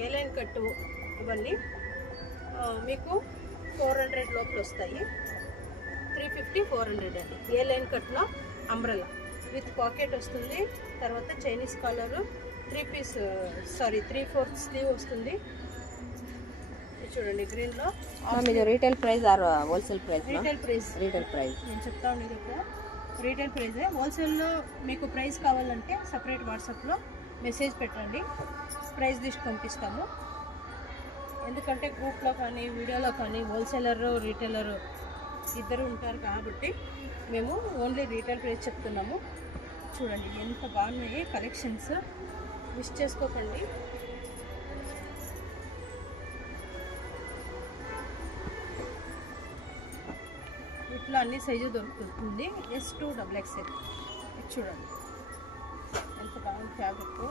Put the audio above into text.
ఏ line కట్టు ఇవన్నీ మీకు 400 లోపల వస్తాయి. 350 400 అండి. ఏ లైన్ కట్లో అంబ్రెల్లా విత్ పాకెట్ వస్తుంది. తర్వాత చైనీస్ కాలరు 3/4 స్లీవ్ వస్తుంది. చూడండి గ్రీన్లో. ఇది retail price or wholesale price? Retail price నేను చెప్తా ఉండేది ఇక్కడ రీటైల్ ప్రైజే. హోల్సేల్లో మీకు ప్రైస్ కావాలంటే సపరేట్ వాట్సాప్లో మెసేజ్ పెట్టండి, ప్రైస్ లిస్ట్ పంపిస్తాము. ఎందుకంటే గ్రూప్లో కానీ వీడియోలో కానీ హోల్సేలర్ రీటైలర్ ఇద్దరు ఉంటారు కాబట్టి మేము ఓన్లీ రీటైల్ ప్రైస్ చెప్తున్నాము. చూడండి ఎంత బాగున్నాయి కలెక్షన్స్, మిస్ చేసుకోకండి. ఇట్లా అన్ని సైజు దొరుకుతుంది. S2 XXL చూడండి ఎంత బాగుంది ఫ్యాబ్రిక్.